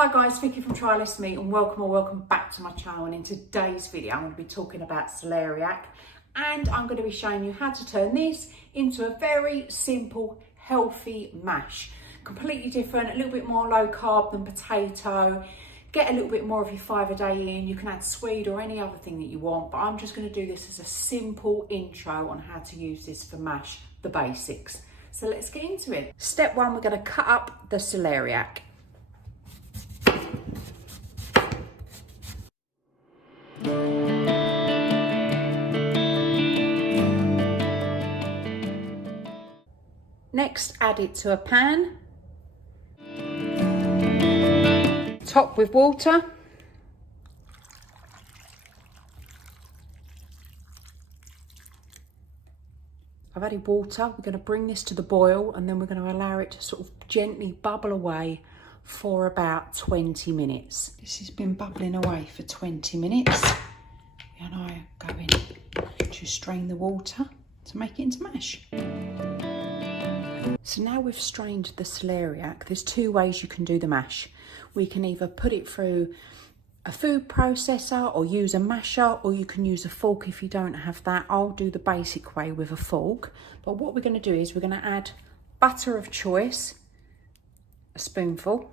Hi guys, Vicky from Trylessmeat and welcome back to my channel. And in today's video I'm going to be talking about celeriac, and I'm going to be showing you how to turn this into a very simple healthy mash. Completely different, a little bit more low carb than potato. Get a little bit more of your five a day in. You can add sweet or any other thing that you want, but I'm just going to do this as a simple intro on how to use this for mash, the basics. So let's get into it. Step one, we're going to cut up the celeriac. Next, add it to a pan. Top with water. I've added water. We're going to bring this to the boil and then we're going to allow it to sort of gently bubble away for about 20 minutes. This has been bubbling away for 20 minutes. And I'm going to strain the water to make it into mash. So now we've strained the celeriac, there's two ways you can do the mash. We can either put it through a food processor or use a masher, or you can use a fork if you don't have that. I'll do the basic way with a fork. But what we're going to do is we're going to add butter of choice, a spoonful,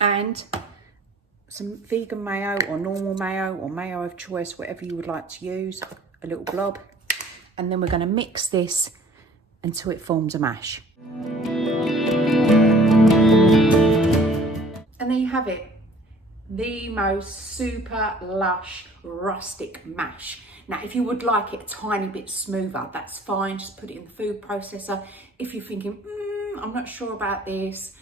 and some vegan mayo or normal mayo or mayo of choice, whatever you would like to use, a little blob. And then we're going to mix this until it forms a mash. And there you have it, the most super lush rustic mash. Now if you would like it a tiny bit smoother, that's fine, just put it in the food processor. If you're thinking, I'm not sure about this,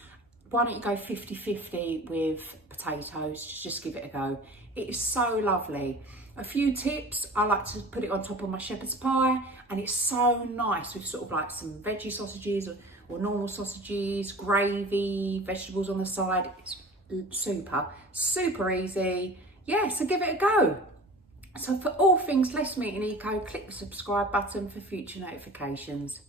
why don't you go 50-50 with potatoes, just give it a go. It is so lovely. A few tips, I like to put it on top of my shepherd's pie, and it's so nice with sort of like some veggie sausages or normal sausages, gravy, vegetables on the side. It's super easy. Yeah, so give it a go. So for all things Less Meat and Eco, click the subscribe button for future notifications.